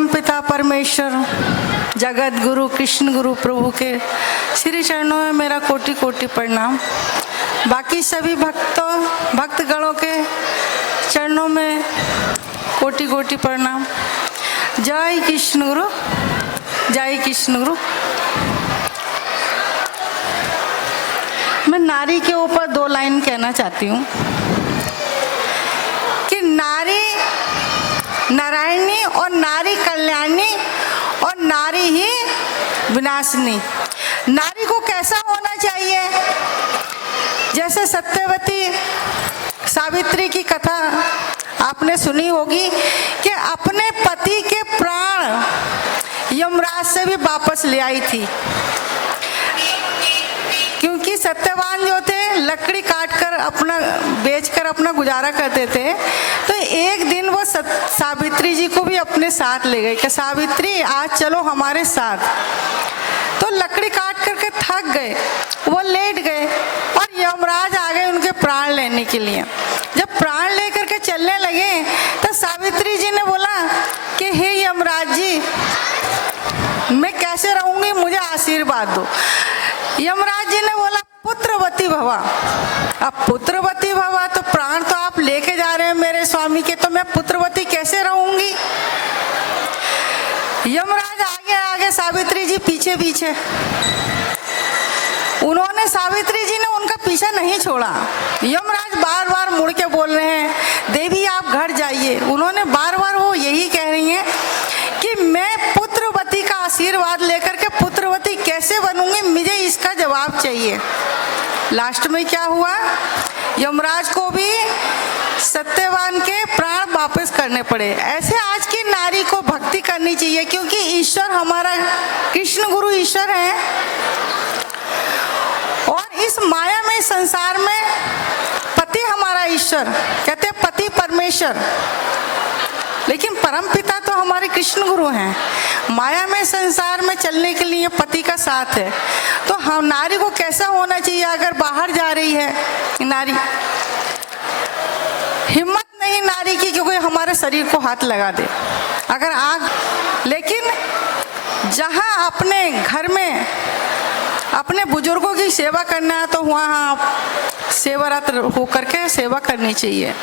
परमपिता परमेश्वर जगत गुरु कृष्ण गुरु प्रभु के श्री चरणों में मेरा कोटि कोटि प्रणाम। बाकी सभी भक्तगणों के चरणों में कोटि कोटि प्रणाम। जय कृष्ण गुरु, जय कृष्ण गुरु। मैं नारी के ऊपर 2 लाइन कहना चाहती हूँ कि नारी नारायणी और नारी कल्याणी और नारी ही विनाशिनी। नारी को कैसा होना चाहिए? जैसे सत्यवती सावित्री की कथा आपने सुनी होगी कि अपने पति के प्राण यमराज से भी वापस ले आई थी, क्योंकि सत्यवान जो थे लकड़ी काटकर अपना बेचकर अपना गुजारा करते थे। तो एक दिन वो सावित्री जी को भी अपने साथ ले गए कि सावित्री आज चलो हमारे साथ। तो लकड़ी काट करके थक गए, वो लेट गए और यमराज आ गए उनके प्राण लेने के लिए। जब प्राण लेकर के चलने लगे तो सावित्री जी ने बोला कि हे यमराज जी, मैं कैसे रहूंगी, मुझे आशीर्वाद दो। यमराज जी ने बोला पुत्रवती भवा। अब पुत्रवती भवा तो प्राण तो आप लेके जा रहे हैं मेरे स्वामी के, तो मैं पुत्रवती कैसे रहूंगी? यमराज आगे आगे, सावित्री जी पीछे पीछे। उन्होंने सावित्री जी ने उनका पीछा नहीं छोड़ा। यमराज बार बार मुड़ के बोल रहे हैं देवी आप घर जाइए। उन्होंने बार बार वो यही कह रही हैं कि मैं पुत्रवती का आशीर्वाद लेकर के पुत्रवती कैसे बनूंगी, मुझे इसका जवाब चाहिए। लास्ट में क्या हुआ? यमराज को भी सत्यवान के प्राण वापस करने पड़े। ऐसे आज की नारी को भक्ति करनी चाहिए, क्योंकि ईश्वर हमारा कृष्ण गुरु ईश्वर है और इस माया में संसार में पति हमारा ईश्वर, कहते हैं पति परमेश्वर, लेकिन परम पिता तो हमारे कृष्ण गुरु हैं। माया में संसार में चलने के लिए पति का साथ है। तो हम नारी को कैसा होना चाहिए? अगर बाहर जा रही है नारी, हिम्मत नहीं नारी की क्योंकि हमारे शरीर को हाथ लगा दे अगर आग, लेकिन जहां अपने घर में अपने बुजुर्गों की सेवा करना है तो वहां सेवारत होकर के सेवा करनी चाहिए,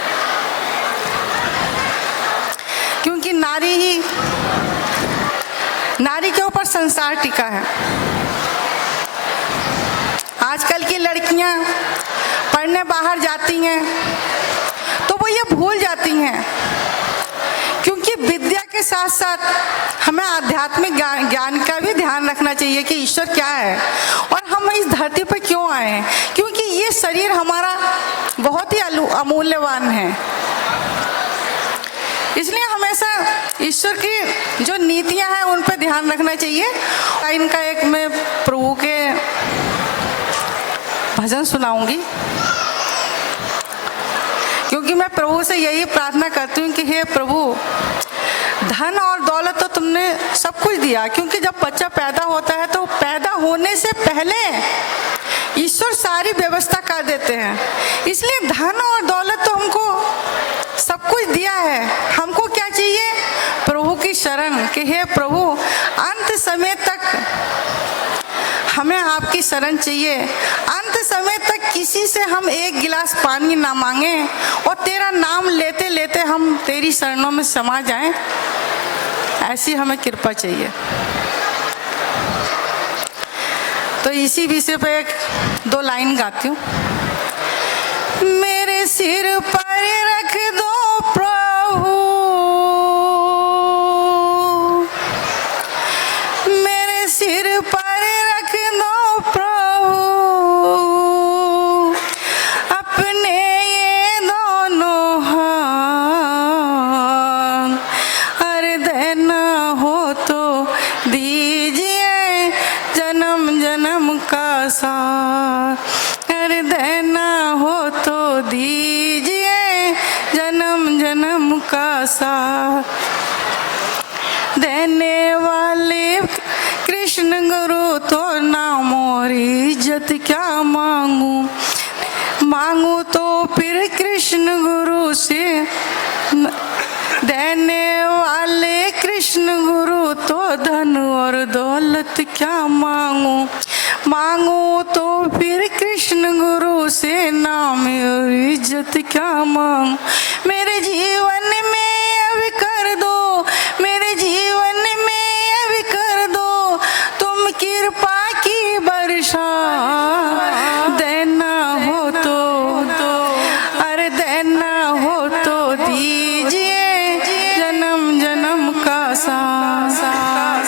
क्योंकि नारी के ऊपर संसार टिका है। आजकल की लड़कियां पढ़ने बाहर जाती हैं तो वो ये भूल जाती हैं, क्योंकि विद्या के साथ साथ हमें आध्यात्मिक ज्ञान का भी ध्यान रखना चाहिए कि ईश्वर क्या है और हम इस धरती पर क्यों आए हैं, क्योंकि ये शरीर हमारा बहुत ही अमूल्यवान है। इसलिए हमेशा ईश्वर की जो नीतियां हैं उन पर ध्यान रखना चाहिए। इनका एक मैं प्रभु के भजन सुनाऊंगी, क्योंकि मैं प्रभु से यही प्रार्थना करती हूँ कि हे प्रभु, धन और दौलत तो तुमने सब कुछ दिया, क्योंकि जब बच्चा पैदा होता है तो पैदा होने से पहले ईश्वर सारी व्यवस्था कर देते हैं। इसलिए धन और दौलत तो हमको सब कुछ दिया है, हमको क्या चाहिए? प्रभु की शरण, कि हे प्रभु अंत समय तक हमें आपकी शरण चाहिए। अंत समय तक किसी से हम एक गिलास पानी ना मांगे और तेरा नाम लेते लेते हम तेरी शरणों में समा जाएं, ऐसी हमें कृपा चाहिए। तो इसी विषय पे 2 लाइन गाती हूँ। मेरे सिर पर रख दो प्रभु, मेरे सिर पर रख दो प्रभु, अपने ये दोनों हाथ, हृदय न हो तो दीजिए जन्म जन्म का साथ, हृदय न हो तो दीजिए जन्म जन्म का साथ। देने वाले कृष्ण गुरु तो ना मोरी इज्जत क्या मांगू, मांगू तो फिर कृष्ण गुरु से। देने वाले कृष्ण कृष्ण गुरु तो धन और दौलत क्या मांगू, मांगू तो फिर कृष्ण गुरु से नाम और इज्जत क्या मांगू। मेरे जीवन में अब कर दो, मेरे जीवन में अब कर दो तुम कृपा की वर्षा, देना हो तो अरे देना हो तो दीजिए जन्म जन्म का साथ।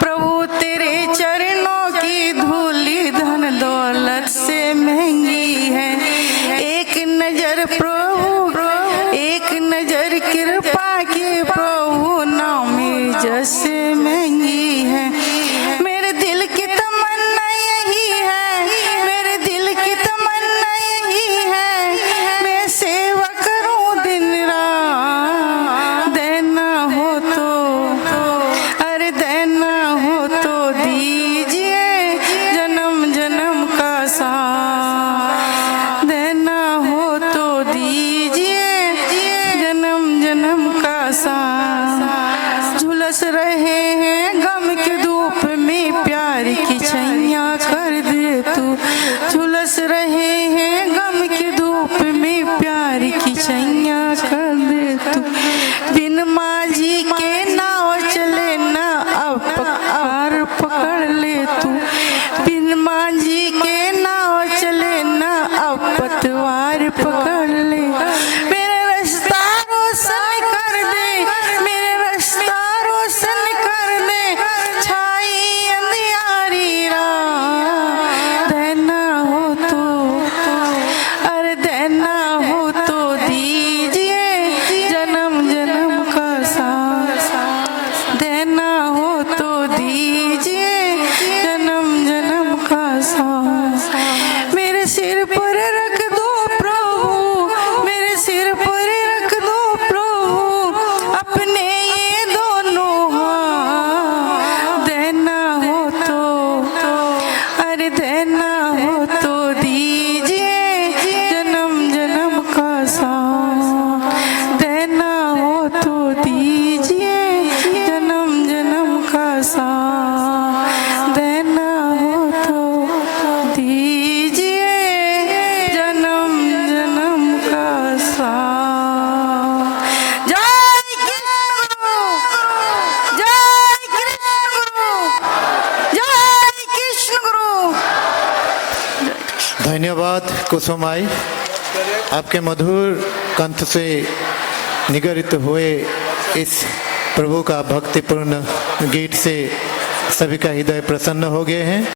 प्रभु तेरे चरणों की धूली धन दौलत से महंगी है, एक नजर प्रभु, एक नजर कृपा की प्रभु नाम जैसे महंगी है। मेरे दिल की तमन्ना यही है, मेरे दिल की तमन्ना यही है, मैं सेवा करूं दिन रात। देना हो तो अरे देना हो तो दीजिए जन्म जन्म का साथ, देना हो तो दीजिए जन्म जन्म का साथ। झुलस रहे हैं गम के धूप में प्यार की छैया कर दे तू, झुलस रहे हैं गम के धूप में प्यार की छैया कर दे तू। बिन माझी के नाव चले ना अब पार पकड़ ले तू, बिन माझी के नाव चले ना अब पतवार पकड़ ले। मेरा रास्ता रोशन कर दे, मेरा रास्ता रोशन कर दे, छाई अंधियारी रात। देना हो तो अरे देना हो तो दीजिए जन्म जन्म का साथ, देना हो तो दीजिए जन्म जन्म का साथ। मेरे सिर पर रख दो प्रभु, मेरे सिर पर रख दो प्रभु अपने ये दोनों हाथ। देना हो तो अरे देना हो तो दीजिए जन्म जन्म का साथ, देना हो तो दीजिए जन्म जन्म का साथ, देना हो तो दीजिए जन्म जन्म का साथ। जय कृष्ण गुरु, जय कृष्ण गुरु, जय कृष्ण गुरु। धन्यवाद कुसुमाई, आपके मधुर कंठ से निगरित हुए इस प्रभु का भक्तिपूर्ण गीत से सभी का हृदय प्रसन्न हो गए हैं।